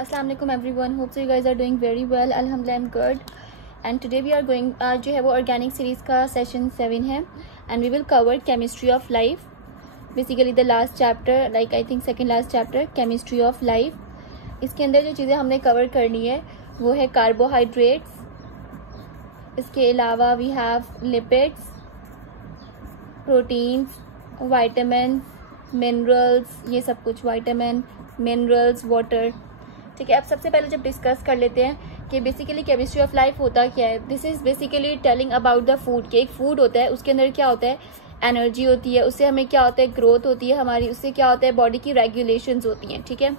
अस्सलाम वालेकुम everyone, hope so you guys are doing very well. अल्हम्दुलिल्लाह I am good and today we are going जो है वो ऑर्गेनिक सीरीज़ का सेशन 7 है and we will cover chemistry of life, basically the last chapter, like I think second last chapter, chemistry of life. इसके अंदर जो चीज़ें हमने कवर करनी है वो है कार्बोहाइड्रेट्स, इसके अलावा we have lipids, proteins, vitamin, minerals, ये सब कुछ, वाइटामिन, मिनरल्स, वाटर। ठीक है, अब सबसे पहले जब डिस्कस कर लेते हैं कि बेसिकली केमिस्ट्री ऑफ लाइफ होता क्या है। This is basically telling about the food, कि एक फूड होता है, उसके अंदर क्या होता है, एनर्जी होती है, उससे हमें क्या होता है, ग्रोथ होती है हमारी, उससे क्या होता है, बॉडी की रेगुलेशंस होती हैं। ठीक है,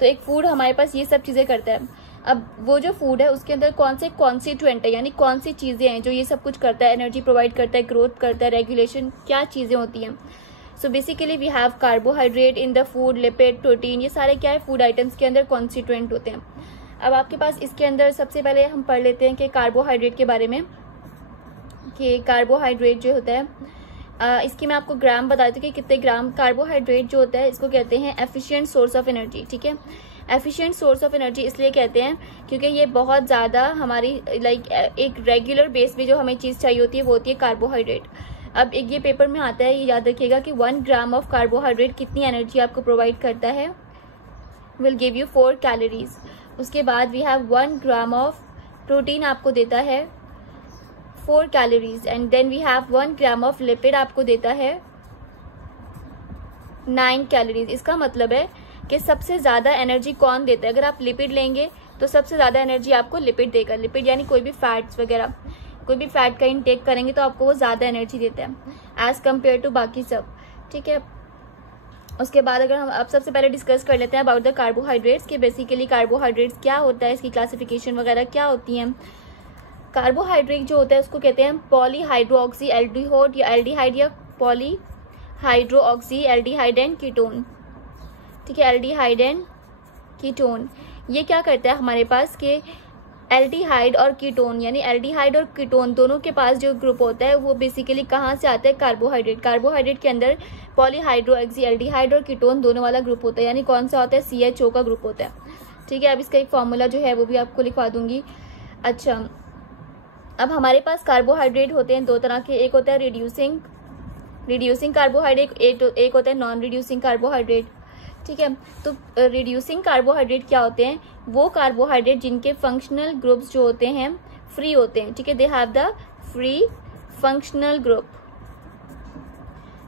तो एक फूड हमारे पास ये सब चीज़ें करता है। अब वो जो फूड है उसके अंदर कौन से कॉन्स्टिट्यूएंट है, यानी कौन सी चीज़ें हैं जो ये सब कुछ करता है, एनर्जी प्रोवाइड करता है, ग्रोथ करता है, रेगुलेशन, क्या चीज़ें होती हैं। So basically we have carbohydrate in the food, lipid, protein, ये सारे क्या है, फूड आइटम्स के अंदर कॉन्स्टिट्यूएंट होते हैं। अब आपके पास इसके अंदर सबसे पहले हम पढ़ लेते हैं कि कार्बोहाइड्रेट के बारे में, कि कार्बोहाइड्रेट जो होता है इसकी मैं आपको ग्राम बता देती हूँ कि कितने ग्राम कार्बोहाइड्रेट जो होता है, इसको कहते हैं एफिशिएंट सोर्स ऑफ एनर्जी। ठीक है, एफिशिएंट सोर्स ऑफ एनर्जी इसलिए कहते हैं क्योंकि ये बहुत ज़्यादा हमारी लाइक एक रेगुलर बेस पे जो हमें चीज़ चाहिए होती है वो होती है कार्बोहाइड्रेट। अब एक ये पेपर में आता है, ये याद रखिएगा कि 1 ग्राम ऑफ कार्बोहाइड्रेट कितनी एनर्जी आपको प्रोवाइड करता है, विल गिव यू 4 कैलोरीज। उसके बाद we have 1 gram of protein आपको देता है 4 calories and then we have 1 gram of lipid आपको देता है 9 कैलोरीज। इसका मतलब है कि सबसे ज़्यादा एनर्जी कौन देता है, अगर आप लिपिड लेंगे तो सबसे ज़्यादा एनर्जी आपको लिपिड देगा। लिपिड यानी कोई भी फैट्स वगैरह, कोई भी फैट का इंटेक करेंगे तो आपको वो ज़्यादा एनर्जी देता है एज़ कम्पेयर टू बाकी सब। ठीक है, उसके बाद अगर हम अब सबसे पहले डिस्कस कर लेते हैं अबाउट द कार्बोहाइड्रेट्स, कि बेसिकली कार्बोहाइड्रेट्स क्या होता है, इसकी क्लासिफिकेशन वगैरह क्या होती हैं। कार्बोहाइड्रेट जो होता है उसको कहते हैं पॉलीहाइड्रोक्सी एल्डिहाइड या एल्डिहाइड या पॉलीहाइड्रोक्सी एल्डिहाइड एंड कीटोन। ठीक है, एल्डिहाइड एंड कीटोन, ये क्या करता है हमारे पास कि एल्डिहाइड और कीटोन, यानी एल्डिहाइड और कीटोन दोनों के पास जो ग्रुप होता है वो बेसिकली कहाँ से आता है, कार्बोहाइड्रेट। कार्बोहाइड्रेट के अंदर पॉलीहाइड्रोक्सी एल्डिहाइड और कीटोन दोनों वाला ग्रुप होता है, यानी कौन सा होता है, CHO का ग्रुप होता है। ठीक है, अब इसका एक फॉर्मूला जो है वो भी आपको लिखवा दूंगी। अच्छा, अब हमारे पास कार्बोहाइड्रेट होते हैं 2 तरह के, एक होता है रिड्यूसिंग कार्बोहाइड्रेट, एक होता है नॉन रिड्यूसिंग कार्बोहाइड्रेट। ठीक है, तो रिड्यूसिंग कार्बोहाइड्रेट क्या होते हैं, वो कार्बोहाइड्रेट जिनके फंक्शनल ग्रुप्स जो होते हैं फ्री होते हैं। ठीक है, they have the free functional group.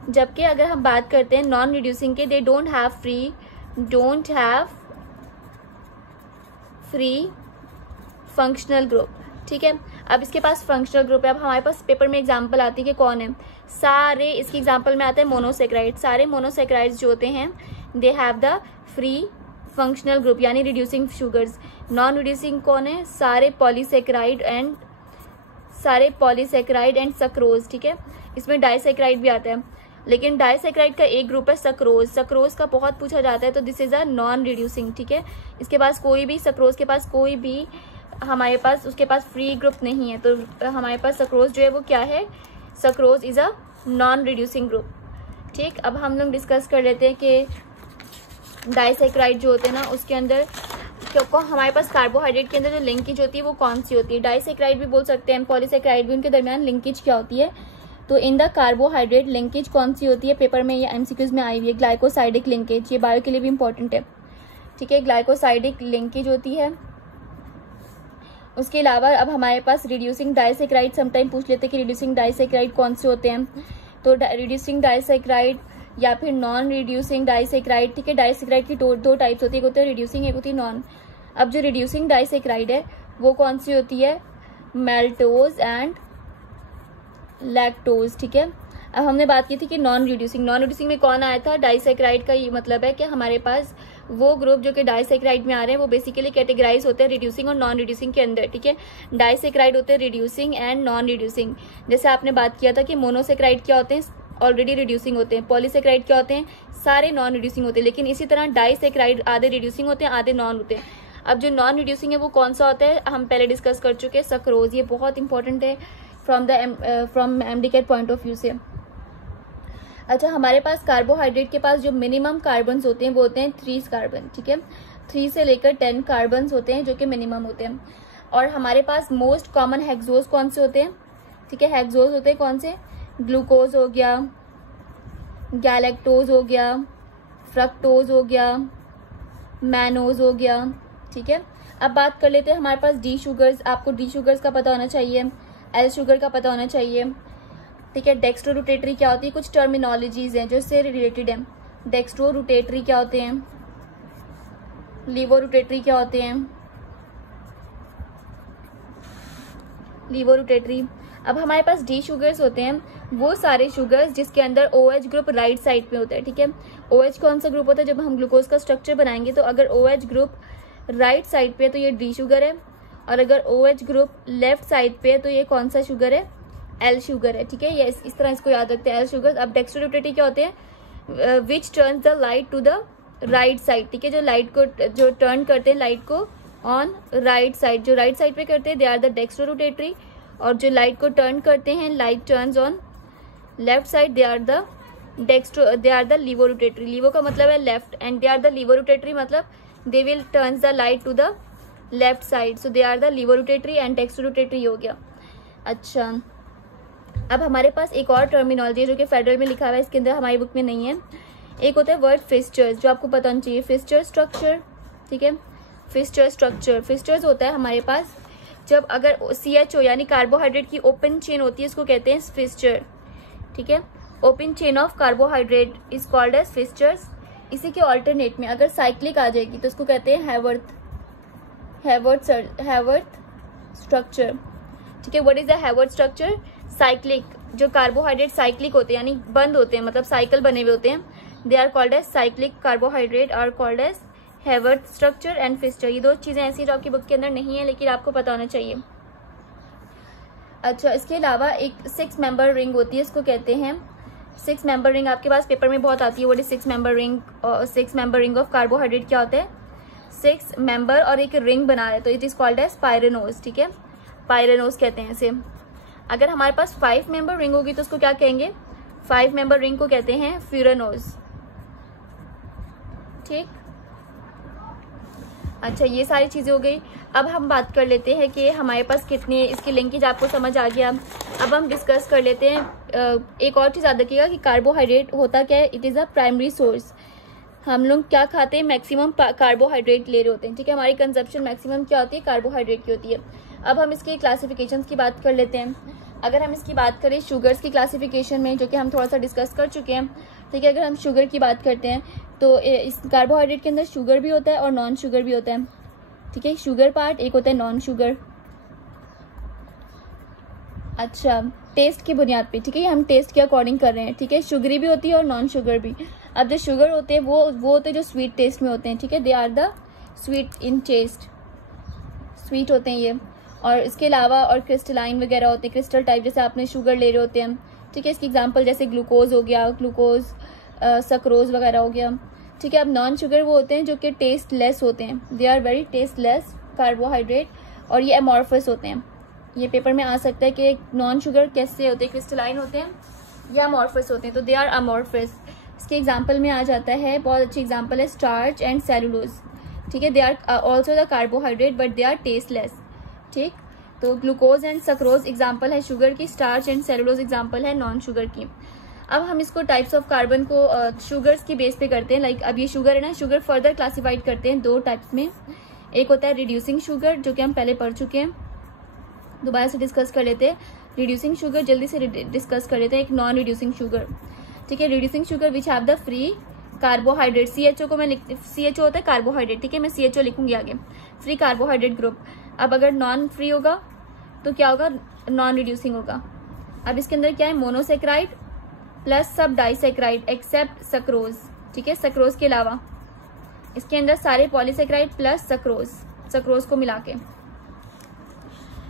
जबकि अगर हम बात करते हैं नॉन रिड्यूसिंग के, they don't have free functional group. ठीक है, अब इसके पास फंक्शनल ग्रुप है। अब हमारे पास पेपर में एग्जांपल आती है कि कौन है, सारे, इसके एग्जांपल में आता है मोनोसेक्राइड। सारे मोनोसेक्राइड्स जो होते हैं they have the free functional group, यानी रिड्यूसिंग शुगर्स। नॉन रिड्यूसिंग कौन है, सारे पॉलीसेक्राइड एंड सक्रोज। ठीक है, इसमें डाइसेक्राइड भी आता है, लेकिन डाइसेक्राइड का एक ग्रुप है सक्रोज। सक्रोज का बहुत पूछा जाता है, तो this is a non reducing. ठीक है, इसके पास कोई भी, सक्रोज के पास कोई भी हमारे पास उसके पास फ्री ग्रुप नहीं है, तो हमारे पास सक्रोज जो है वो क्या है, sucrose is a non reducing group. ठीक, अब हम लोग डिस्कस कर लेते हैं कि डाइसेक्राइड जो होते हैं ना, उसके अंदर क्योंकि हमारे पास कार्बोहाइड्रेट के अंदर जो लिंकेज होती है वो कौन सी होती है, डाइसेक्राइड भी बोल सकते हैं, पॉलीसेक्राइड भी, उनके दरमियान लिंकेज क्या होती है। तो इन द कार्बोहाइड्रेट लिंकेज कौन सी होती है, पेपर में या MCQs में आई हुई है, ग्लाइकोसाइडिक लिंकेज, ये बायो के लिए भी इंपॉर्टेंट है। ठीक है, ग्लाइकोसाइडिक लिंकेज होती है। उसके अलावा अब हमारे पास रिड्यूसिंग डाइसेक्राइड, समटाइम पूछ लेते हैं कि रिड्यूसिंग डाइसेक्राइड कौन से होते हैं, तो रिड्यूसिंग डाइसेक्राइड या फिर नॉन रिड्यूसिंग डाइसेक्राइड। ठीक है, डाइसेक्राइड की दो टाइप्स होती है, एक होती है रिड्यूसिंग, एक होती है नॉन। अब जो रिड्यूसिंग डाइसेक्राइड है वो कौन सी होती है, मेल्टोज एंड लैक्टोज। ठीक है, अब हमने बात की थी कि नॉन रिड्यूसिंग में कौन आया था, डाइसेक्राइड का। ये मतलब है कि हमारे पास वो ग्रुप जो कि डाइसेक्राइड में आ रहे हैं वो बेसिकली कैटेगराइज होते हैं रिड्यूसिंग और नॉन रिड्यूसिंग के अंदर। ठीक है, डाइसेक्राइड होते हैं रिड्यूसिंग एंड नॉन रिड्यूसिंग। जैसे आपने बात किया था कि मोनोसेक्राइड क्या होते हैं, ऑलरेडी रिड्यूसिंग होते हैं। पॉलीसेक्राइड क्या होते हैं, सारे नॉन रिड्यूसिंग होते हैं। लेकिन इसी तरह डाइसेक्राइड आधे रिड्यूसिंग होते हैं, आधे नॉन होते हैं। अब जो नॉन रिड्यूसिंग है वो कौन सा होता है, हम पहले डिस्कस कर चुके हैं, सक्रोज। ये बहुत इंपॉर्टेंट है from MDCAT point of view से। अच्छा, हमारे पास कार्बोहाइड्रेट के पास जो मिनिमम कार्बन्स होते हैं वो होते हैं 30 कार्बन। ठीक है, 3 से लेकर 10 कार्बन्स होते हैं जो कि मिनिमम होते हैं। और हमारे पास मोस्ट कॉमन हेक्सोज कौन से होते हैं? ठीक है, हेक्सोज होते हैं कौन से? ग्लूकोज हो गया, गैलेक्टोज हो गया, फ्रक्टोज हो गया, मैनोज हो गया। ठीक है, अब बात कर लेते हैं हमारे पास डी शुगर्स। आपको डी शुगर्स का पता होना चाहिए, एल शुगर का पता होना चाहिए। ठीक है, डेक्स्ट्रो रोटेटरी क्या होती है? कुछ टर्मिनोलॉजीज हैं जो इससे रिलेटेड है। डेक्स्ट्रो रोटेटरी क्या होते हैं? लीवो रोटेटरी क्या होते हैं? Levo rotatory. अब हमारे पास डी शुगर्स होते हैं वो सारे शुगर्स जिसके अंदर OH ग्रुप राइट साइड पे होता है। ठीक है, OH कौन सा ग्रुप होता है? जब हम ग्लूकोज का स्ट्रक्चर बनाएंगे तो अगर OH ग्रुप राइट साइड पे है तो ये डी शुगर है, और अगर OH ग्रुप लेफ्ट साइड पे है तो ये कौन सा शुगर है? एल शुगर है। ठीक है, ये इस तरह इसको याद रखते हैं, एल शुगर। अब डेक्स्ट्रो रोटेटरी क्या होते हैं? Which turns the light to the right side. ठीक है, जो लाइट को जो टर्न करते हैं लाइट को ऑन राइट साइड, जो राइट साइड पे करते हैं they are the dextro rotatory, और जो लाइट को टर्न करते हैं light turns on left side they are the levo rotatory. Levo का मतलब है left, and they are the levo rotatory मतलब they will turns the light to the left side, so they are the levo rotatory and dextro rotatory हो गया। अच्छा, अब हमारे पास एक और टर्मिनोलॉजी है जो कि फेडरल में लिखा हुआ है, इसके अंदर हमारी बुक में नहीं है। एक होता है वर्ड फिस्चर्स, जो आपको पता होना चाहिए, फिस्चर स्ट्रक्चर। ठीक है, फिस्चर स्ट्रक्चर, फिस्चर्स होता है हमारे पास जब अगर CHO यानी कार्बोहाइड्रेट की ओपन चेन होती है, इसको कहते हैं फिस्चर। ठीक है, open chain of carbohydrate is called as Fischers. इसी के ऑल्टरनेट में अगर साइक्लिक आ जाएगी तो इसको कहते हैं हैवर्थ स्ट्रक्चर। ठीक है, what is the हैवर्थ structure? Cyclic, जो कार्बोहाइड्रेट साइक्लिक होते हैं यानी बंद होते हैं, मतलब साइकिल बने हुए होते हैं, they are called as cyclic carbohydrate are called as Haworth structure and Fischer. ये दो चीजें ऐसी जो आपकी बुक के अंदर नहीं है लेकिन आपको पता होना चाहिए। अच्छा, इसके अलावा एक 6 मेंबर रिंग होती है, इसको कहते हैं 6 मेंबर रिंग। आपके पास पेपर में बहुत आती है, what is 6 member ring? 6 member ring of carbohydrate क्या होता है? 6 मेंबर और एक रिंग बना रहे, तो it is called as pyranose. ठीक है, पायरेनोज कहते हैं इसे। अगर हमारे पास 5 मेंबर रिंग होगी तो उसको क्या कहेंगे? 5 मेंबर रिंग को कहते हैं फ्यूरेनोज। ठीक, अच्छा, ये सारी चीज़ें हो गई। अब हम बात कर लेते हैं कि हमारे पास कितने, इसकी लिंकेज आपको समझ आ गया। अब हम डिस्कस कर लेते हैं एक और चीज़ याद रखिएगा कि कार्बोहाइड्रेट होता क्या है? It is a primary source. हम लोग क्या खाते हैं? मैक्सिमम कार्बोहाइड्रेट ले रहे होते हैं। ठीक है, हमारी कंजप्शन मैक्सिमम क्या होती है? कार्बोहाइड्रेट की होती है। अब हम इसकी क्लासिफिकेशंस की बात कर लेते हैं। अगर हम इसकी बात करें शुगर्स की क्लासिफिकेशन में, जो कि हम थोड़ा सा डिस्कस कर चुके हैं। ठीक है, अगर हम शुगर की बात करते हैं तो इस कार्बोहाइड्रेट के अंदर शुगर भी होता है और नॉन शुगर भी होता है। ठीक है, शुगर पार्ट, एक होता है नॉन शुगर। अच्छा, टेस्ट की बुनियाद पे, ठीक है, हम टेस्ट के अकॉर्डिंग कर रहे हैं। ठीक है, शुगरी भी होती है और नॉन शुगर भी। अब जो शुगर होते हैं वो होते हैं जो स्वीट टेस्ट में होते हैं। ठीक है, they are the sweet in taste, sweet होते हैं ये। और इसके अलावा और क्रिस्टलाइन वगैरह होते हैं, क्रिस्टल टाइप, जैसे आपने शुगर ले रहे होते हैं। ठीक है, इसकी एग्जांपल जैसे ग्लूकोज हो गया, ग्लूकोज, सक्रोज वगैरह हो गया। ठीक है, अब नॉन शुगर वो होते हैं जो कि टेस्ट लेस होते हैं, they are very tasteless carbohydrate, और ये अमॉर्फस होते हैं। ये पेपर में आ सकता है कि नॉन शुगर कैसे होते हैं, क्रिस्टलाइन होते हैं या अमॉर्फस होते हैं, तो दे आर अमॉर्फस। इसके एग्जाम्पल में आ जाता है, बहुत अच्छी एग्जाम्पल है, स्टार्च एंड सेलुलोज। ठीक है, they are also the carbohydrate but they are tasteless. ठीक, तो ग्लूकोज एंड सक्रोज एग्जाम्पल है शुगर की, स्टार्च एंड सेलुलोज एग्जाम्पल है नॉन शुगर की। अब हम इसको टाइप्स ऑफ कार्बन को शुगर्स की बेस पे करते हैं। लाइक अब ये शुगर है ना, शुगर फर्दर क्लासिफाइड करते हैं 2 टाइप्स में। एक होता है रिड्यूसिंग शुगर, जो कि हम पहले पढ़ चुके हैं, दोबारा से डिस्कस कर लेते हैं। रिड्यूसिंग शुगर जल्दी से डिस्कस कर लेते हैं। एक नॉन रिड्यूसिंग शुगर। ठीक है, reducing sugar which have the free carbohydrate, CHO को मैं CHO होता है कार्बोहाइड्रेट। ठीक है, मैं CHO लिखूंगी आगे, फ्री कार्बोहाइड्रेट ग्रुप। अब अगर नॉन फ्री होगा तो क्या होगा? नॉन रिड्यूसिंग होगा। अब इसके अंदर क्या है? मोनोसेक्राइड प्लस सब डाइसेक्राइड एक्सेप्ट सक्रोज। ठीक है, सक्रोज के अलावा इसके अंदर सारे पॉलीसेक्राइड प्लस सक्रोज को मिला के।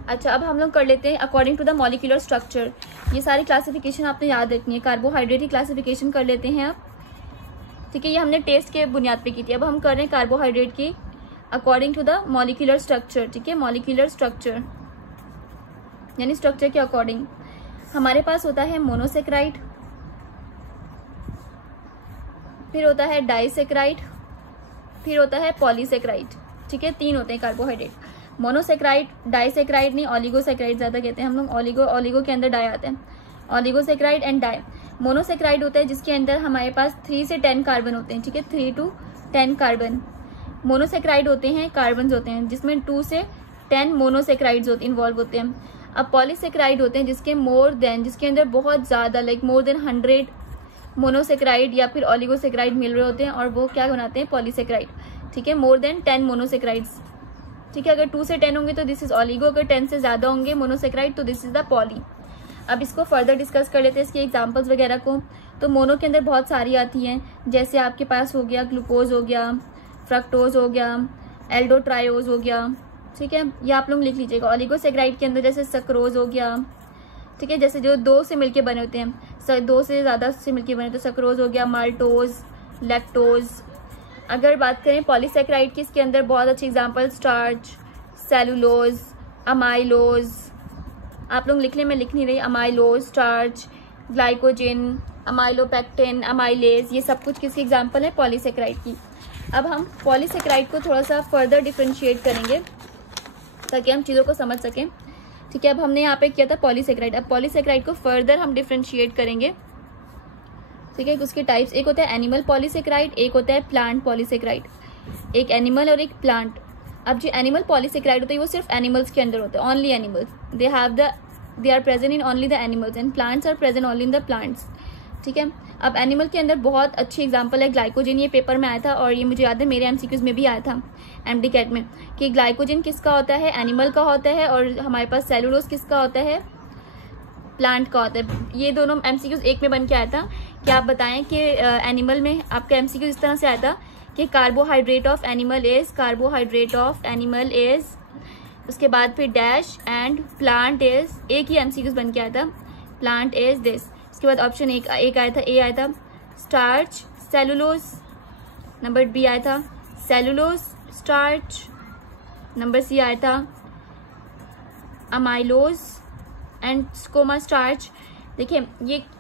अच्छा, अब हम लोग कर लेते हैं according to the molecular structure. ये सारी क्लासिफिकेशन आपने याद रखनी है। कार्बोहाइड्रेट की क्लासिफिकेशन कर लेते हैं आप। ठीक है, ये हमने टेस्ट के बुनियाद पे की थी। अब हम कर रहे हैं कार्बोहाइड्रेट की according to the molecular structure. ठीक है, मॉलिक्यूलर स्ट्रक्चर यानी स्ट्रक्चर के अकॉर्डिंग हमारे पास होता है मोनोसेक्राइड, फिर होता है डाइसेक्राइड, फिर होता है पॉलीसेक्राइड, ठीक है, 3 होते हैं कार्बोहाइड्रेट, मोनोसेक्राइड, डाइसेक्राइड नहीं, ऑलिगोसेक्राइड ज़्यादा कहते हैं हम लोग, ऑलिगो के अंदर डाई आते हैं, ऑलिगोसेक्राइड एंड डाई। मोनोसेक्राइड होता है जिसके अंदर हमारे पास 3 से 10 कार्बन होते हैं, ठीक है, 3 to 10 कार्बन। मोनोसेक्राइड होते हैं, कार्बन होते हैं जिसमें 2 से 10 मोनोसेक्राइड्स इन्वॉल्व होते हैं। अब पॉलीसेक्राइड होते हैं जिसके अंदर बहुत ज़्यादा लाइक मोर देन 100 मोनोसेक्राइड या फिर ऑलिगोसेक्राइड मिल रहे होते हैं और वो क्या बनाते हैं, पॉलीसेक्राइड, ठीक है, मोर देन 10 मोनोसेक्राइड्स, ठीक है। अगर 2 से 10 होंगे तो दिस इज ऑलिगो, अगर 10 से ज़्यादा होंगे मोनोसेक्राइड तो दिस इज द पॉली। अब इसको फर्दर डिस्कस कर लेते हैं, इसके एग्जांपल्स वगैरह को। तो मोनो के अंदर बहुत सारी आती हैं, जैसे आपके पास हो गया ग्लूकोज हो गया, फ्रक्टोज हो गया, एल्डोट्रायोज हो गया, ठीक है, ये आप लोग लिख लीजिएगा। ऑलिगोसेक्राइड के अंदर जैसे सक्रोज हो गया, ठीक है, जैसे जो 2 से मिलके बने होते हैं, 2 से ज़्यादा से मिलके बने तो सक्रोज हो गया, माल्टोज, लैक्टोज। अगर बात करें पॉलीसेक्राइड की, इसके अंदर बहुत अच्छे एग्जांपल स्टार्च, सेलुलोज, अमाइलोज, आप लोग लिख लें, मैं लिख नहीं रही, amylose, starch, glycogen, amylopectin, amylase, ये सब कुछ किसकी एग्जांपल है, पॉलीसेक्राइड की। अब हम पॉलीसेक्राइड को थोड़ा सा फर्दर डिफ्रेंशिएट करेंगे ताकि हम चीज़ों को समझ सकें, ठीक है। अब हमने यहाँ पे किया था पॉलीसेक्राइड, अब पॉलीसेक्राइड को फर्दर हम डिफ्रेंशिएट करेंगे, ठीक है। उसके टाइप्स, एक होता है एनिमल पॉलीसेक्राइड, एक होता है प्लांट पॉलीसेक्राइड, एक एनिमल और एक प्लांट। अब जो एनिमल पॉलीसेक्राइड होता है वो सिर्फ एनिमल्स के अंदर होता है, only animals, they are present in only the animals and plants are present only in the plants, ठीक है। अब एनिमल के अंदर बहुत अच्छी एग्जांपल है ग्लाइकोजिन, ये पेपर में आया था और ये मुझे याद है मेरे एमसीक्यूज में भी आया था एमडी कैट में, कि ग्लाइकोजिन किसका होता है, एनिमल का होता है, और हमारे पास सेलुलोज किसका होता है, प्लांट का होता है। ये दोनों एमसीक्यूज एक में बन के आया था कि आप बताएं कि एनिमल में आपका एमसीक्यू इस तरह से आया था कि कार्बोहाइड्रेट ऑफ एनिमल इज, उसके बाद फिर डैश एंड प्लांट इज, एक ही एमसीक्यूज बन के आया था, प्लांट इज दिस। उसके बाद ऑप्शन एक आया था, ए आया था स्टार्च सेलुलोज, नंबर बी आया था सेलुलोज स्टार्च, नंबर सी आया था अमाइलोज एंड स्कोमा स्टार्च। देखिए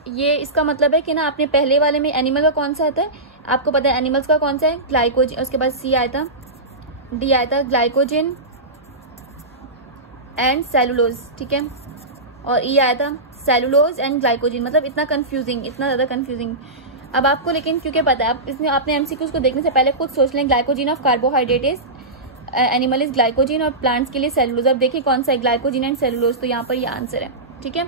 ये इसका मतलब है कि ना, आपने पहले वाले में एनिमल का कौन सा आता है, आपको पता है एनिमल्स का कौन सा है, ग्लाइकोजिन, उसके बाद सी आया था, डी आया था ग्लाइकोजिन एंड सेलुलोज, ठीक है, और ई आया था सेलुलोज एंड ग्लाइकोजिन। मतलब इतना ज़्यादा कंफ्यूजिंग। अब आपको लेकिन क्योंकि पता है, आपने एमसीक्यूज को देखने से पहले खुद सोच लें, glycogen of carbohydrate is, animal is glycogen, और प्लांट्स के लिए सेलुलोज। अब देखिए कौन सा है, ग्लाइकोजिन एंड सेलुलोज, तो यहाँ पर ये आंसर है, ठीक है।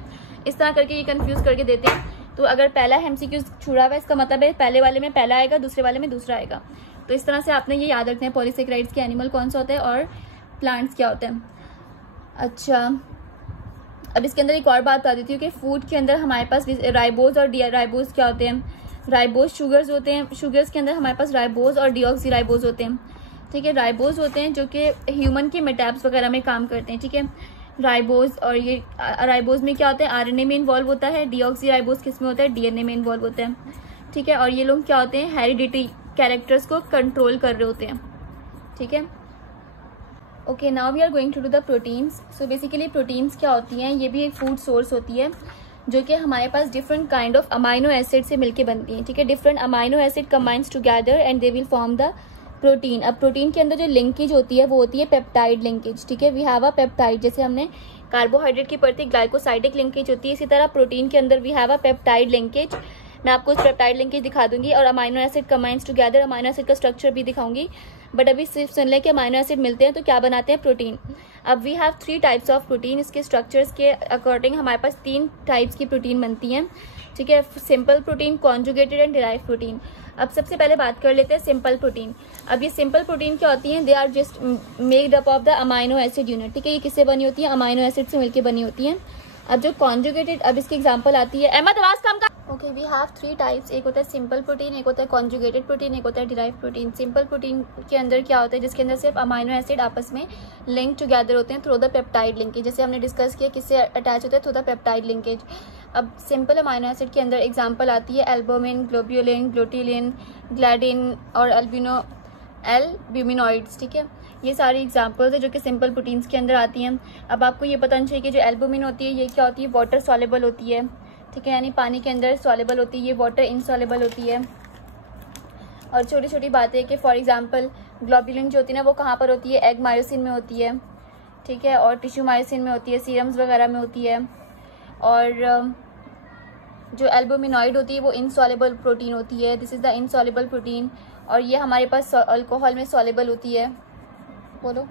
इस तरह करके ये कंफ्यूज करके देते हैं। तो अगर पहला एमसीक्यूज छुड़ा हुआ है, इसका मतलब है पहले वाले में पहला आएगा, दूसरे वाले में दूसरा आएगा। तो इस तरह से आपने ये याद रखना है पॉलीसेक्राइड्स के एनिमल कौन सा होता है और प्लांट्स क्या होते हैं। अच्छा, अब इसके अंदर एक और बात बता देती हूँ कि फूड के अंदर हमारे पास राइबोज और राइबोज क्या होते हैं, राइबोज शुगर्स होते हैं, शुगर्स के अंदर हमारे पास राइबोज और डीऑक्सीराइबोज होते हैं, ठीक है। राइबोज होते हैं जो कि ह्यूमन के मेटाब्स वगैरह में काम करते हैं, ठीक है, राइबोज। और ये राइबोज में क्या होता है, आरएनए में इन्वॉल्व होता है, डीऑक्सीराइबोज किस में होता है, डीएनए में इन्वॉल्व होता है, ठीक है। और ये लोग क्या होते हैं, हेरिडिटी कैरेक्टर्स को कंट्रोल कर रहे होते हैं, ठीक है। Okay, now we are going to do the proteins. So basically proteins क्या होती हैं, ये भी एक फूड सोर्स होती है जो कि हमारे पास different kind of amino acid से मिलके बनती हैं, ठीक है। Different amino acid combines together and they will form the protein. अब प्रोटीन के अंदर जो लिंकेज होती है वो होती है पेप्टाइड लिंकेज, ठीक है। वी हैव अ पेप्टाइड, जैसे हमने कार्बोहाइड्रेट की पढ़ती ग्लाइकोसाइडिक लिंकेज होती है, इसी तरह प्रोटीन के अंदर we have a peptide linkage. मैं आपको उस पेप्टाइड लिंकेज दिखा दूंगी और amino acid combines together, amino acid का स्ट्रक्चर भी दिखाऊंगी। बट अभी सिर्फ सुन लें कि अमाइनो एसिड मिलते हैं तो क्या बनाते हैं, प्रोटीन। अब we have 3 types of protein. इसके स्ट्रक्चर्स के अकॉर्डिंग हमारे पास 3 टाइप्स की प्रोटीन बनती हैं, ठीक है। Simple protein, conjugated and derive protein. अब सबसे पहले बात कर लेते हैं सिंपल प्रोटीन। अब ये सिंपल प्रोटीन क्या होती हैं, they are just made up of the amino acid unit, ठीक है। ये किससे बनी होती है, अमाइनो एसिड से मिलकर बनी होती हैं। अब जो कॉन्जुगेटेड, अब इसकी एग्जांपल आती है, अहमद आवाज कम कर। ओके, वी हैव 3 टाइप्स, एक होता है सिंपल प्रोटीन, एक होता है कॉन्जुगेटेड प्रोटीन, एक होता है डिराइव प्रोटीन। सिंपल प्रोटीन के अंदर क्या होता है, जिसके अंदर सिर्फ अमाइनो एसिड आपस में लिंक टुगेदर होते हैं थ्रू द पेप्टाइड लिंकेज, जैसे हमने डिस्कस किया किससे अटैच होता है, थ्रू द पेप्टाइड लिंकेज। अब सिंपल अमाइनो एसिड के अंदर एग्जाम्पल आती है एल्बुमिन, ग्लोब्यूलिन, ग्लूटिलिन, ग्लाइडिन और एल्ब्यूमिनॉइड्स, ठीक है। ये सारी एग्जांपल्स है जो कि सिंपल प्रोटीन्स के अंदर आती हैं। अब आपको ये पता चाहिए कि जो एल्बुमिन होती है ये क्या होती है, वाटर सॉल्युबल होती है, ठीक है, यानी पानी के अंदर सॉल्युबल होती है, ये वाटर इनसॉल्युबल होती है। और छोटी छोटी बातें कि फॉर एग्जांपल ग्लोबुलिन जो होती है ना वो कहाँ पर होती है, एग मायोसिन में होती है, ठीक है, और टिश्यू मायोसिन में होती है, सीरम्स वगैरह में होती है। और जो एल्बुमिनॉइड होती है वो इनसॉल्युबल प्रोटीन होती है, this is the insoluble protein. और ये हमारे पास अल्कोहल में सॉल्युबल होती है। बोलो,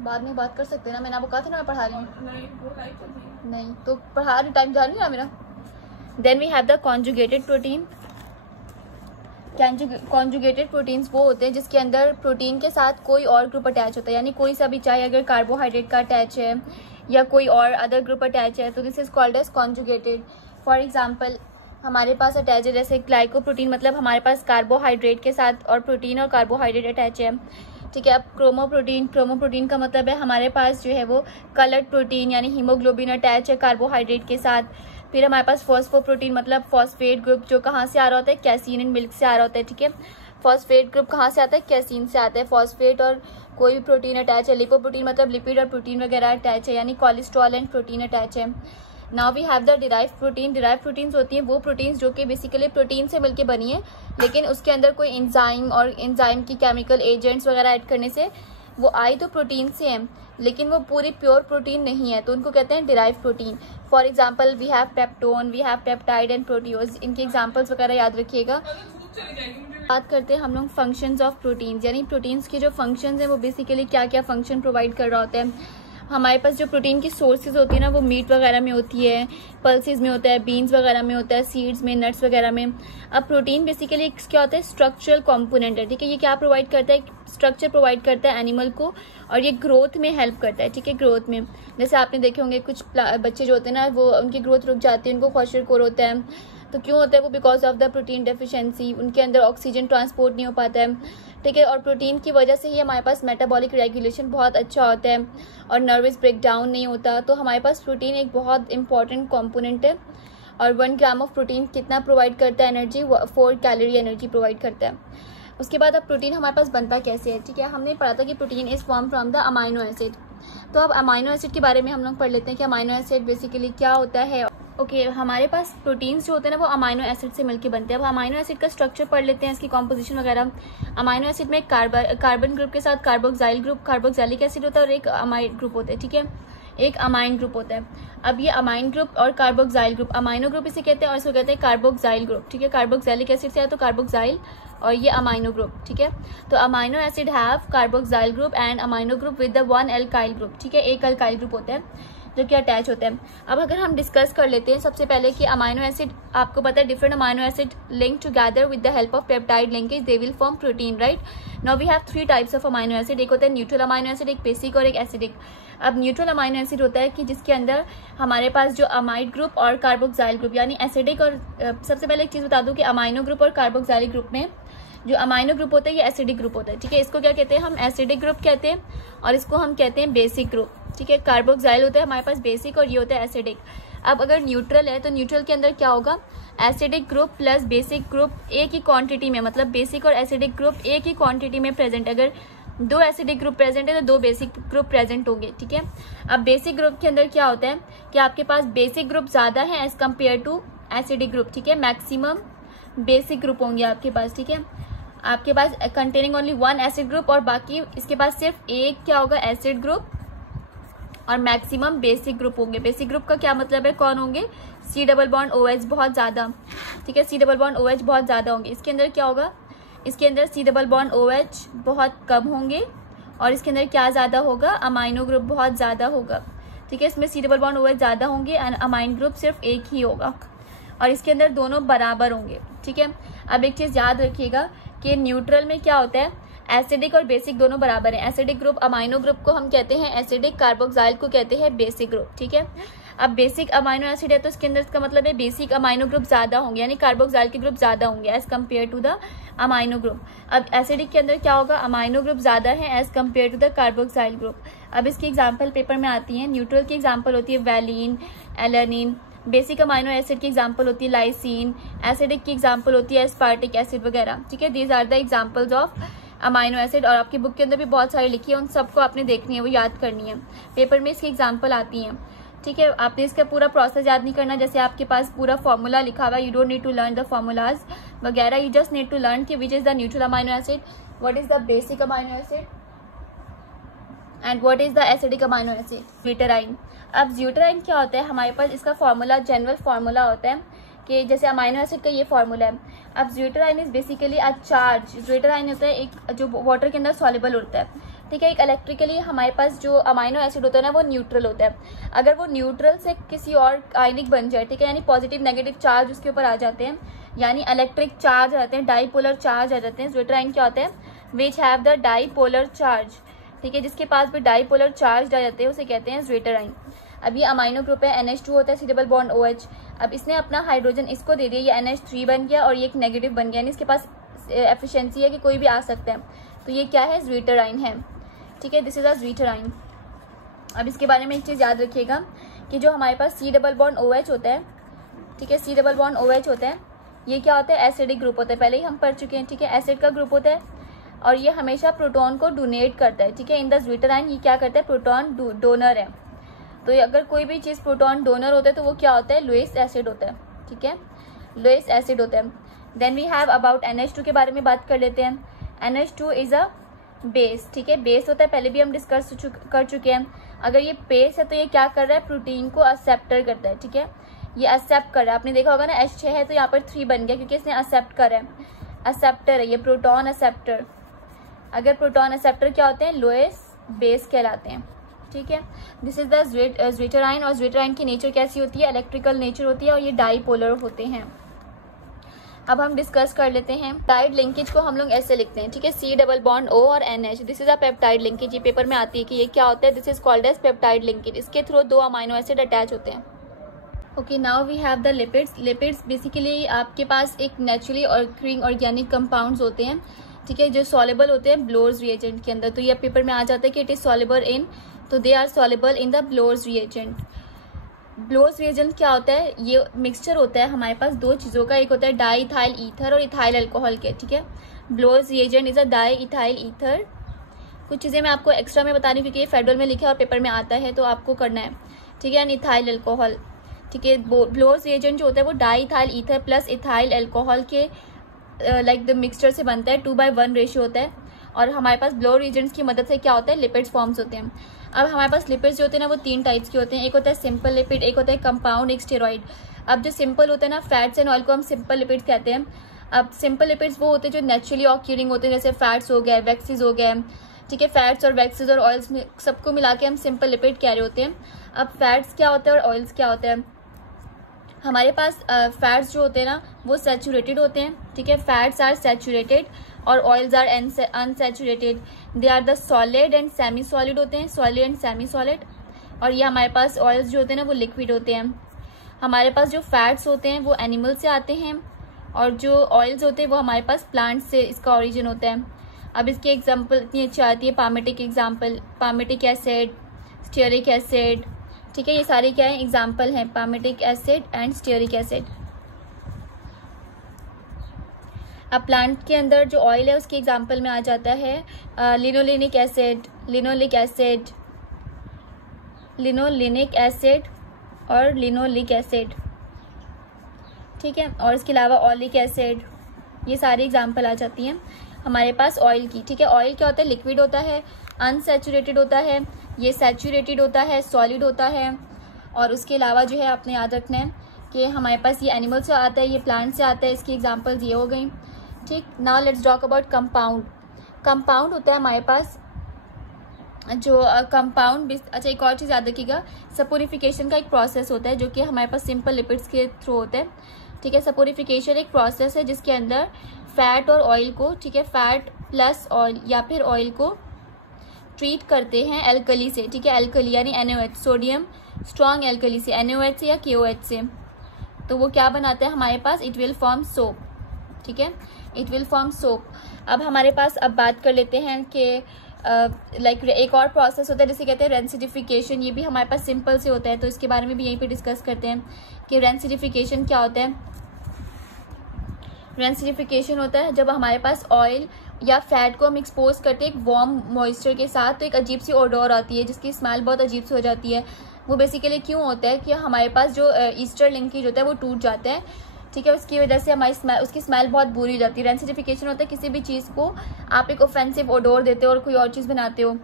बाद में बात कर सकते हैं ना, मैंने आपको कहा था ना मैं पढ़ा रही हूँ। नहीं तो पढ़ा रही, टाइम जा रही है मेरा। Then we have the conjugated protein. Conjugated proteins वो होते हैं जिसके अंदर प्रोटीन के साथ कोई और ग्रुप अटैच होता है, यानी कोई सा भी, चाहे अगर कार्बोहाइड्रेट का अटैच है या कोई और अदर ग्रुप अटैच है, तो this is called as conjugated. For example हमारे पास अटैच है जैसे ग्लाइकोप्रोटीन, मतलब हमारे पास कार्बोहाइड्रेट के साथ और प्रोटीन और कार्बोहाइड्रेट अटैच है, ठीक है। अब क्रोमोप्रोटीन का मतलब है हमारे पास जो है वो कलर्ड प्रोटीन यानी हीमोग्लोबिन अटैच है कार्बोहाइड्रेट के साथ। फिर हमारे पास फॉस्फोप्रोटीन मतलब फॉस्फेट ग्रुप जो कहाँ से आ रहा होता है, कैसीन एंड मिल्क से आ रहा होता है, ठीक है। फॉस्फेट ग्रुप कहाँ से आता है, कैसीन से आता है। फॉस्फेट और कोई भी प्रोटीन अटैच है। लिपोप्रोटीन मतलब लिपिड और प्रोटीन वगैरह अटैच है, यानी कोलेस्ट्रॉल एंड प्रोटीन अटैच है। Now we have the derive protein. Derive proteins होती हैं वो प्रोटीन्स जो कि बेसिकली प्रोटीन से मिलके बनी है, लेकिन उसके अंदर कोई एंजाइम और एंजाइम की केमिकल एजेंट्स वगैरह ऐड करने से वो आई तो प्रोटीन से हैं, लेकिन वो पूरी प्योर प्रोटीन नहीं है, तो उनको कहते हैं derive protein. For example we have peptone, we have peptide and proteose. इनके एग्जाम्पल्स वगैरह याद रखिएगा। बात करते हैं हम लोग फंक्शंस ऑफ प्रोटीन्स, यानी प्रोटीन्स के जो फंक्शंस हैं वो बेसिकली क्या क्या फंक्शन प्रोवाइड कर रहा होता है। हमारे पास जो प्रोटीन की सोर्सेज होती है ना वो मीट वगैरह में होती है, पल्सेस में होता है, बीन्स वगैरह में होता है, सीड्स में, नट्स वगैरह में। अब प्रोटीन बेसिकली क्या होता है, स्ट्रक्चरल कंपोनेंट है, ठीक है। ये क्या प्रोवाइड करता है, स्ट्रक्चर प्रोवाइड करता है एनिमल को, और ये ग्रोथ में हेल्प करता है, ठीक है। ग्रोथ में जैसे आपने देखे होंगे कुछ बच्चे जो होते हैं ना वो उनकी ग्रोथ रुक जाती है, उनको क्वाशरकोर होता है, तो क्यों होता है वो, because of the protein deficiency, उनके अंदर ऑक्सीजन ट्रांसपोर्ट नहीं हो पाता है, ठीक है। और प्रोटीन की वजह से ही हमारे पास मेटाबॉलिक रेगुलेशन बहुत अच्छा होता है और नर्वस ब्रेकडाउन नहीं होता। तो हमारे पास प्रोटीन एक बहुत इंपॉर्टेंट कंपोनेंट है। और 1 ग्राम ऑफ प्रोटीन कितना प्रोवाइड करता है एनर्जी, 4 कैलोरी एनर्जी प्रोवाइड करता है। उसके बाद अब प्रोटीन हमारे पास बनता कैसे है, ठीक है। हमने पढ़ा था कि protein is form from the amino acid. तो अब अमाइनो एसिड के बारे में हम लोग पढ़ लेते हैं कि अमाइनो एसिड बेसिकली क्या होता है। ओके, हमारे पास प्रोटीन्स जो होते हैं ना वो अमाइनो एसिड से मिलके बनते हैं। अब अमाइनो एसिड का स्ट्रक्चर पढ़ लेते हैं, इसकी कॉम्पोजिशन वगैरह। अमाइनो एसिड में कार्बन ग्रुप के साथ कार्बोक्साइल ग्रुप, कार्बोक्साइलिक एसिड होता है, और एक अमाइड ग्रुप होता है, ठीक है, एक अमाइन ग्रुप होता है। अब ये अमाइन ग्रुप और कार्बोक्साइल ग्रुप, अमाइनो ग्रुप इसे कहते हैं और इसको कहते हैं कार्बोक्साइल ग्रुप, ठीक है। कार्बोक्साइलिक एसिड से है तो कार्बोक्साइल, और ये अमाइनो ग्रुप, ठीक है। तो amino acid have carboxyl group and amino group with the 1 alkyl group, ठीक है। एक अल्काइल ग्रुप होता है जो कि अटैच होता है। अब अगर हम डिस्कस कर लेते हैं सबसे पहले कि अमाइनो एसिड, आपको पता है different amino acid link together with the help of peptide linkage they will form protein, right. Now we have 3 types of amino acid. एक होता है न्यूट्रल अमाइनो एसिड, एक बेसिक और एक एसिडिक। अब न्यूट्रल अमाइनो एसिड होता है कि जिसके अंदर हमारे पास जो अमाइड ग्रुप और कार्बोक्साइल ग्रुप यानी एसिडिक और सबसे पहले एक चीज़ बता दूं कि अमाइनो ग्रुप और कार्बोक्साइलिक ग्रुप में जो अमाइनो ग्रुप होता है ये एसिडिक ग्रुप होता है, ठीक है। इसको क्या कहते हैं हम, एसिडिक ग्रुप कहते हैं, और इसको हम कहते हैं बेसिक ग्रुप, ठीक है। कार्बोक्साइल होता है हमारे पास बेसिक और ये होता है एसिडिक। अब अगर न्यूट्रल है तो न्यूट्रल के अंदर क्या होगा, acidic group plus basic group एक ही क्वांटिटी में, मतलब बेसिक और एसिडिक ग्रुप एक ही क्वांटिटी में प्रेजेंट। अगर 2 एसिडिक ग्रुप प्रेजेंट है तो 2 बेसिक ग्रुप प्रेजेंट होंगे, ठीक है। अब बेसिक ग्रुप के अंदर क्या होता है कि आपके पास बेसिक ग्रुप ज्यादा है as compare to acidic group, ठीक है। मैक्सिमम बेसिक ग्रुप होंगे आपके पास, ठीक है। आपके पास कंटेनिंग ओनली 1 एसिड ग्रुप और बाकी इसके पास सिर्फ एक क्या होगा, एसिड ग्रुप, और मैक्सिमम बेसिक ग्रुप होंगे। बेसिक ग्रुप का क्या मतलब है, कौन होंगे, C डबल बॉन्ड OH बहुत ज्यादा, ठीक है। C डबल बॉन्ड OH बहुत ज्यादा होंगे। इसके अंदर क्या होगा, इसके अंदर C डबल बॉन्ड OH बहुत कम होंगे, और इसके अंदर क्या ज्यादा होगा, अमाइनो ग्रुप बहुत ज्यादा होगा, ठीक है। इसमें C डबल बॉन्ड OH ज्यादा होंगे एंड अमाइन ग्रुप सिर्फ एक ही होगा, और इसके अंदर दोनों बराबर होंगे, ठीक है। अब एक चीज याद रखिएगा कि न्यूट्रल में क्या होता है, एसिडिक और बेसिक दोनों बराबर हैं। एसिडिक ग्रुप अमाइनो ग्रुप को हम कहते हैं एसिडिक, कार्बोक्साइल को कहते हैं बेसिक ग्रुप, ठीक है। अब बेसिक अमाइनो एसिड है तो इसके अंदर इसका मतलब है बेसिक अमाइनो ग्रुप ज्यादा होंगे, यानी कार्बोक्साइल के ग्रुप ज्यादा होंगे as compare to the amino group. अब एसिडिक के अंदर क्या होगा, अमाइनो ग्रुप ज्यादा है as compare to the carboxyl group. अब इसकी एग्जाम्पल पेपर में आती है। न्यूट्रल की एग्जाम्पल होती है valine, alanine. Basic amino acid की एग्जांपल होती है लाइसिन, एसिडिक की एग्जांपल होती है एस्पार्टिक एसिड वगैरह, ठीक है। These are the examples of amino acid, और आपकी बुक के अंदर भी बहुत सारी लिखी है, उन सबको आपने देखनी है, वो याद करनी है। पेपर में इसकी एग्जांपल आती हैं, ठीक है। आपने इसका पूरा प्रोसेस याद नहीं करना, जैसे आपके पास पूरा फॉर्मूला लिखा हुआ है, you don't need to learn the formulas, वगैरह. You just need to learn कि which is the neutral amino acid, what is the basic amino acid and what is the acidic amino acid. Zwitterion. अब zwitterion क्या होता है हमारे पास, इसका formula general formula होता है कि जैसे अमाइनो एसिड का ये फार्मूला है. अब ज्यूटराइन इज बेसिकली अ चार्ज. ज्यूटराइन होता है एक जो वाटर के अंदर सॉल्युबल होता है, ठीक है. एक इलेक्ट्रिकली हमारे पास जो अमाइनो एसिड होता है ना वो न्यूट्रल होता है. अगर वो न्यूट्रल से किसी और आयनिक बन जाए, ठीक है, यानी पॉजिटिव नेगेटिव चार्ज उसके ऊपर आ जाते हैं, यानी इलेक्ट्रिक चार्ज आ जाते हैं, डाईपोलर चार्ज आ जाते हैं. ज्यूटराइन क्या होता है, which have the dipolar charge, ठीक है, जिसके पास भी डाईपोलर चार्ज आ जाते हैं उसे कहते हैं ज्यूटराइन. अब ये अमाइनो ग्रुप है, NH2 होता है, C डबल बॉन्ड OH. अब इसने अपना हाइड्रोजन इसको दे दिया, ये NH3 बन गया और ये एक नेगेटिव बन गया, यानी इसके पास एफिशिएंसी है कि कोई भी आ सकता है. तो ये क्या है, ज्यूटराइन है, ठीक है. This is a zwitterion. अब इसके बारे में एक चीज़ याद रखिएगा कि जो हमारे पास C डबल बॉन्ड OH होता है, ठीक है, C डबल बॉन्ड OH होता है, ये क्या होता है, एसिडिक ग्रुप होता है, पहले ही हम पढ़ चुके हैं, ठीक है. एसिड का ग्रुप होता है और ये हमेशा प्रोटॉन को डोनेट करता है, ठीक है. इन द ज्यूटराइन ये क्या करता है, प्रोटॉन डोनर है. तो अगर कोई भी चीज़ प्रोटॉन डोनर होता है तो वो क्या होता है, लुईस एसिड होता है, ठीक है, लुईस एसिड होता है. Then we have about NH2 के बारे में बात कर लेते हैं. NH2 इज़ अ बेस, ठीक है, बेस होता है, पहले भी हम डिस्कस कर चुके हैं. अगर ये बेस है तो ये क्या कर रहा है, प्रोटीन को एक्सेप्टर करता है, ठीक है, ये एक्सेप्ट कर रहा है. आपने देखा होगा ना H6 है तो यहाँ पर 3 बन गया क्योंकि इसने एक्सेप्ट करा है, एक्सेप्टर है ये, प्रोटॉन एक्सेप्टर. अगर प्रोटॉन एक्सेप्टर क्या होते हैं, लुईस बेस कहलाते हैं, ठीक है. This is the zwitterion. और ज्यूटराइन की नेचर कैसी होती है, इलेक्ट्रिकल नेचर होती है और ये डाईपोलर होते हैं. अब हम डिस्कस कर लेते हैं. पेप्टाइड लिंकेज को हम लोग ऐसे लिखते हैं, ठीक है, C डबल बॉन्ड O और NH. This is a peptide linkage. ये पेपर में आती है कि ये क्या होता है, this is called as peptide linkage. इसके थ्रू 2 अमाइनो एसिड अटैच होते हैं. Okay, now we have the lipids. Lipids basically आपके पास एक नेचुरली ऑकरिंग ऑर्गेनिक कंपाउंड्स होते हैं, ठीक है, जो सॉल्युबल होते हैं ब्लोर्स रिएजेंट के अंदर. तो ये पेपर में आ जाता है कि इट इज सॉल्युबल इन, तो they are soluble in the Bloor's reagent. Bloor's reagent क्या होता है, ये मिक्सचर होता है हमारे पास 2 चीज़ों का. एक होता है डाई इथाइल ईथर और इथाइल अल्कोहल के, ठीक है. Bloor's reagent is a diethyl ether. कुछ चीज़ें मैं आपको एक्स्ट्रा में बता रही हूँ क्योंकि ये फेडरल में लिखा है और पेपर में आता है तो आपको करना है, ठीक है. एंड इथाइल अल्कोहल, ठीक है. ब्लोर्स रिएजेंट जो होता है वो di ethyl ether plus ethyl alcohol के लाइक द मिक्सचर से बनता है. 2:1 रेशियो होता है. और हमारे पास ब्लोर रिएजेंट्स की मदद से क्या होता है, लिपिड्स फॉर्म्स होते हैं. अब हमारे पास लिपिड्स जो होते हैं ना वो 3 टाइप्स के होते हैं. एक होता है सिंपल लिपिड, एक होता है कंपाउंड, एक स्टेरॉइड. अब जो सिंपल होता है ना, फैट्स एंड ऑयल को हम सिंपल लिपिड्स कहते हैं. अब सिंपल लिपिड्स वो होते हैं जो नेचुरली ऑक्यूरिंग होते हैं, जैसे फैट्स हो गए, वैक्सीज हो गए, ठीक है. फैट्स और वैक्सीज और ऑयल्स सबको मिला के हम सिंपल लिपिड कह रहे होते हैं. अब फैट्स क्या होता है और ऑयल्स क्या होता है, हमारे पास फैट्स जो होते हैं ना वो सैचुरेटेड होते हैं, ठीक है. फैट्स आर सैचुरेटेड और oils are unsaturated. They are the solid and semi solid होते हैं, सॉलिड एंड सेमी सॉलिड. और ये हमारे पास ऑयल्स जो होते हैं ना वो लिक्विड होते हैं. हमारे पास जो फैट्स होते हैं वो एनिमल से आते हैं और जो ऑयल्स होते हैं वो हमारे पास प्लांट से इसका ओरिजिन होता है. अब इसकी एग्जाम्पल इतनी अच्छी आती है, palmitic example, palmitic acid, stearic acid, ठीक है. ये सारे क्या है, एग्जाम्पल हैं, palmitic acid and stearic acid. अब प्लांट के अंदर जो ऑयल है उसके एग्जाम्पल में आ जाता है linolenic acid, linoleic acid, linolenic acid और लिनोलिक एसिड, ठीक है. और इसके अलावा ऑलिक एसिड, ये सारी एग्जाम्पल आ जाती हैं हमारे पास ऑयल की, ठीक है. ऑयल क्या होता है, लिक्विड होता है, अनसैचुरेटेड होता है, ये सैचुरेटेड होता है, सॉलिड होता है. और उसके अलावा जो है आपने याद रखना है कि हमारे पास ये एनिमल से आता है, ये प्लांट से आता है. इसकी एग्जांपल्स ये हो गई, ठीक. Now let's talk about compound. Compound होता है हमारे पास जो कंपाउंड. अच्छा, एक और चीज़ याद रखिएगा, सपोरिफिकेशन का एक प्रोसेस होता है जो कि हमारे पास सिंपल लिपिड्स के थ्रू होता है, ठीक है. सपोरिफिकेशन एक प्रोसेस है जिसके अंदर फैट और ऑयल को, ठीक है, फैट प्लस ऑयल या फिर ऑयल को ट्रीट करते हैं एल्कली से, ठीक है. एल्कली यानी NaOH, सोडियम स्ट्रॉन्ग एल्कली से, NaOH से या KOH से. तो वो क्या बनाते हैं हमारे पास, इट विल फॉर्म सोप, ठीक है, इट विल फॉर्म सोप. अब हमारे पास अब बात कर लेते हैं कि लाइक एक और प्रोसेस होता है जिसे कहते हैं रेंसिडिफिकेशन. ये भी हमारे पास सिंपल से होता है तो इसके बारे में भी यहीं पे डिस्कस करते हैं कि रेंसिडिफिकेशन क्या होता है. रेंसिडिफिकेशन होता है जब हमारे पास ऑयल या फैट को हम एक्सपोज करते हैं एक वार्म मॉइस्चर के साथ, तो एक अजीब सी ओडोर आती है जिसकी स्मेल बहुत अजीब सी हो जाती है. वो बेसिकली क्यों होता है कि हमारे पास जो ईस्टर लिंकेज होता है वो टूट जाता है, ठीक ठीक है, उसकी वजह से हमारी स्मेल, उसकी स्मेल बहुत बुरी हो जाती है। रेंसिडिफिकेशन होता है किसी भी चीज़ को आप एक ऑफेंसिव ओडोर देते हो और कोई और चीज़ बनाते हो।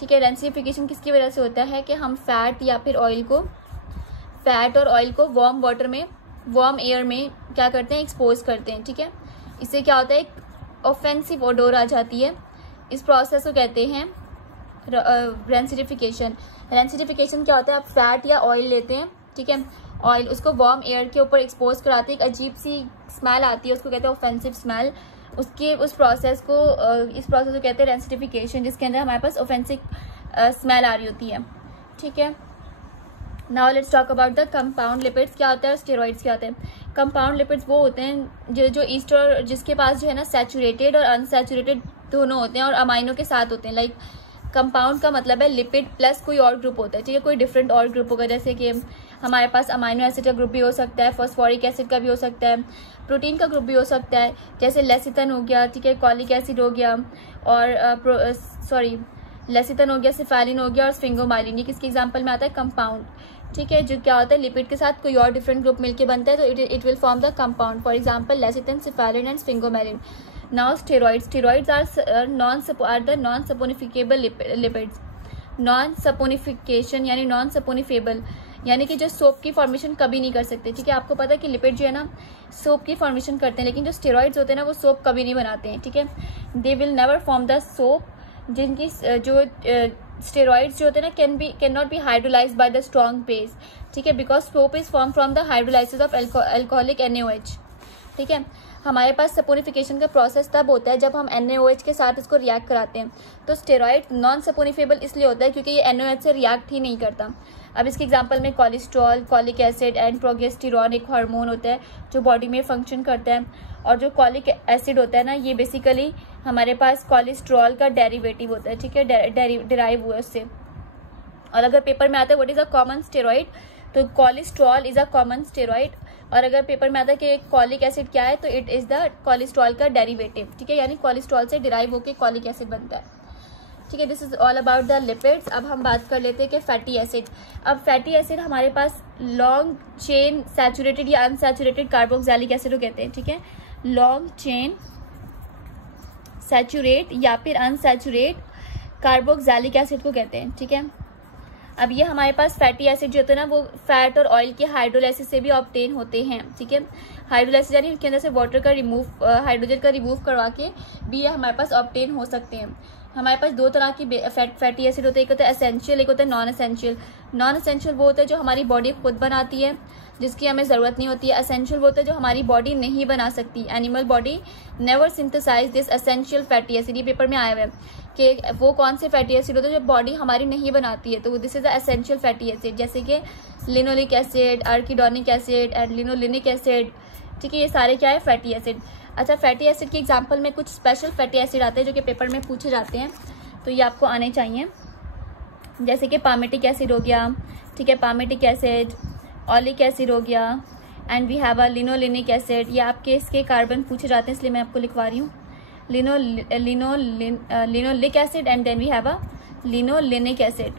ठीक है, रेंसिडिफिकेशन किसकी वजह से होता है कि हम फैट या फिर ऑयल को, फैट और ऑयल को वार्म वाटर में, वार्म एयर में क्या करते हैं, एक्सपोज करते हैं। ठीक है, इससे क्या होता है, एक ऑफेंसिव ओडोर आ जाती है। इस प्रोसेस को कहते हैं रेंसिडिफिकेशन। रेंसिडिफिकेशन क्या होता है, आप फैट या ऑयल लेते हैं, ठीक है, ऑयल, उसको वार्म एयर के ऊपर एक्सपोज कराते हैं, एक अजीब सी स्मेल आती है, उसको कहते हैं ऑफेंसिव स्मेल। उसके उस प्रोसेस को, इस प्रोसेस को कहते हैं रेंसिडिफिकेशन, जिसके अंदर हमारे पास ऑफेंसिव स्मेल आ रही होती है। ठीक है, now let's talk about the compound lipids. क्या होता है, स्टेरॉइड्स क्या होते हैं। कंपाउंड लिपिड्स वो होते हैं जो ईस्टर, जिसके पास जो है ना सैचुरेटेड और अनसैचुरेटेड दोनों होते हैं और अमाइनो के साथ होते हैं। लाइक कंपाउंड का मतलब है लिपिड प्लस कोई और ग्रुप होता है। ठीक है, कोई डिफरेंट और ग्रुप होगा, जैसे कि हमारे पास अमाइनो एसिड का ग्रुप भी हो सकता है, फॉस्फोरिक एसिड का भी हो सकता है, प्रोटीन का ग्रुप भी हो सकता है, जैसे लेसिथन हो गया, ठीक है, कॉलिक एसिड हो गया, और लेसिथन हो गया, सिफेलिन हो गया और स्फिंगोमाइलिन। ये किसके एग्जांपल में आता है, कंपाउंड। ठीक है, जो क्या होता है, लिपिड के साथ कोई और डिफरेंट ग्रुप मिलकर बनता है, तो it will form the compound. For example lecithin, cephalin and sphingomyelin. Now steroids are non saponifiable lipids. Non saponification यानी नॉन सपोनिफेबल, यानी कि जो सोप की फॉर्मेशन कभी नहीं कर सकते। ठीक है, आपको पता है कि लिपिड जो है ना सोप की फॉर्मेशन करते हैं, लेकिन जो स्टेरॉइड्स होते हैं ना वो सोप कभी नहीं बनाते हैं। ठीक है, they will never form the soap. जिनकी जो स्टेरॉइड्स जो होते हैं ना can not be hydrolysed by the strong base. ठीक है, because soap is form from the hydrolysis of alcoholic NaOH। ठीक है, हमारे पास सपोनिफिकेशन का प्रोसेस तब होता है जब हम NaOH के साथ इसको रिएक्ट कराते हैं। तो स्टेरॉइड नॉन सपोनिफेबल इसलिए होता है क्योंकि ये NaOH से रिएक्ट ही नहीं करता। अब इसके एग्जांपल में cholesterol, colic acid and progesterone एक हार्मोन होता है जो बॉडी में फंक्शन करता है, और जो कॉलिक एसिड होता है ना ये बेसिकली हमारे पास कोलेस्ट्रॉल का डेरिवेटिव होता है। ठीक है, डिराइव हुआ है उससे। और अगर पेपर में आता है what is a common steroid, तो cholesterol is a common steroid. और अगर पेपर में आता है कि कॉलिक एसिड क्या है, तो इट इज द कोलेस्ट्रॉल का डेरिवेटिव। ठीक है, यानी कोलेस्ट्रॉल से डिराइव होकर कॉलिक एसिड बनता है। ठीक है, this is all about the lipids. अब हम बात कर लेते हैं कि फैटी एसिड। अब फैटी एसिड हमारे पास लॉन्ग चेन सैचुरेटेड या अनसैचुरेटेड कार्बोक्सिलिक एसिड को कहते हैं। ठीक है, लॉन्ग चेन सैचुरेट या फिर अनसैचुरेट कार्बोक्सिलिक एसिड को कहते हैं। ठीक है, अब ये हमारे पास फैटी एसिड जो होते हैं ना वो फैट और ऑयल के हाइड्रोलाइसिस से भी ऑब्टेन होते हैं। ठीक है, हाइड्रोलाइसिस यानी उनके अंदर से वाटर का हाइड्रोजन का रिमूव करवा के भी ये हमारे पास ऑब्टेन हो सकते हैं। हमारे पास दो तरह की फैटी एसिड होते हैं, एक होता है एसेंशियल, एक होता है नॉन एसेंशियल। नॉन एसेंशियल वो होता है जो हमारी बॉडी खुद बनाती है, जिसकी हमें ज़रूरत नहीं होती है। एसेंशियल वो होता है जो हमारी बॉडी नहीं बना सकती। Animal body never synthesize this essential fatty acid. ये पेपर में आया हुआ है कि वो कौन से फैटी एसिड होते हैं जो बॉडी हमारी नहीं बनाती है, तो this is the essential fatty acid, जैसे कि linoleic acid, arachidonic acid and linolenic acid. ठीक है, ये सारे क्या है, फैटी एसिड। अच्छा, फैटी एसिड के एग्जांपल में कुछ स्पेशल फैटी एसिड आते हैं जो कि पेपर में पूछे जाते हैं, तो ये आपको आने चाहिए, जैसे कि पामेटिक एसिड हो गया। ठीक है, पामेटिक एसिड, ऑलिक एसिड हो गया, and we have a linolenic acid. ये आपके इसके कार्बन पूछे जाते हैं, इसलिए मैं आपको लिखवा रही हूँ, linoleic acid and then we have a linolenic acid.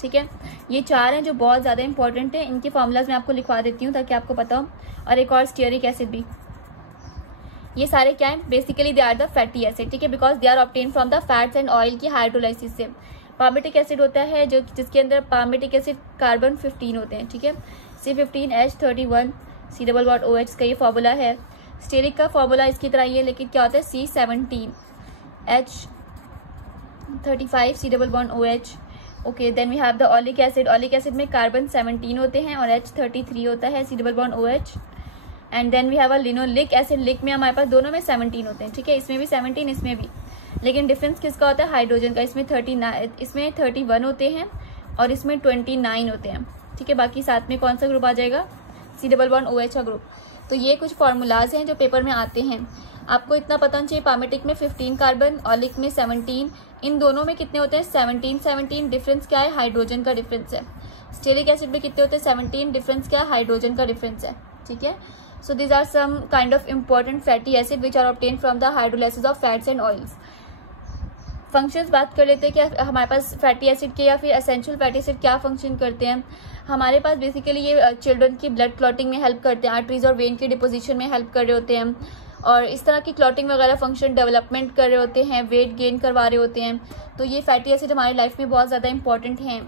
ठीक है, ये चार हैं जो बहुत ज़्यादा इंपॉर्टेंट है। इनके फॉर्मूलाज मैं आपको लिखवा देती हूँ ताकि आपको पता हो, और एक और स्टीयरिक एसिड भी। ये सारे क्या हैं, basically they are the fatty acid. ठीक है, because they are obtain from the fats and oil की हाइड्रोलाइसिस से। पामेटिक एसिड होता है जो जिसके अंदर पामेटिक एसिड कार्बन 15 होते हैं। ठीक है, C15H31 C++OH का ये फॉर्मूला है। स्टीयरिक का फॉर्मूला इसकी तरह ही है, लेकिन क्या होता है C17H35 C++OH। Okay, then we have the oleic acid. Oleic acid में कार्बन 17 होते हैं और H33 होता है C++OH। And then we have a linoleic acid. लिक में हमारे पास दोनों में 17 होते हैं। ठीक है, इसमें भी 17, इसमें भी, लेकिन डिफरेंस किसका होता है, हाइड्रोजन का। इसमें 31 होते हैं और इसमें 29 होते हैं। ठीक है, बाकी साथ में कौन सा ग्रुप आ जाएगा, C++OH का ग्रुप। तो ये कुछ फार्मूलाज हैं जो पेपर में आते हैं। आपको इतना पता चाहिए, पामेटिक में 15 कार्बन, ऑलिक में 17, इन दोनों में कितने होते हैं, 17। डिफरेंस क्या है, हाइड्रोजन का डिफरेंस है। स्टीयरिक एसिड में कितने होते हैं, 17, डिफरेंस क्या है, हाइड्रोजन का डिफरेंस है। ठीक है, so these are some kind of important fatty acid which are obtained from the hydrolysis of fats and oils. Functions बात कर लेते हैं कि हमारे पास फैटी एसिड के या फिर एसेंशियल फैटी एसिड क्या फंक्शन करते हैं। हमारे पास बेसिकली ये चिल्ड्रन की ब्लड क्लॉटिंग में हेल्प करते हैं, आर्टरीज और वेन की डिपोजिशन में हेल्प कर रहे होते हैं, और इस तरह की क्लॉटिंग वगैरह फंक्शन डेवलपमेंट कर रहे होते हैं, वेट गेन करवा रहे होते हैं। तो ये फैटी एसिड हमारी लाइफ में बहुत ज़्यादा इंपॉर्टेंट हैं।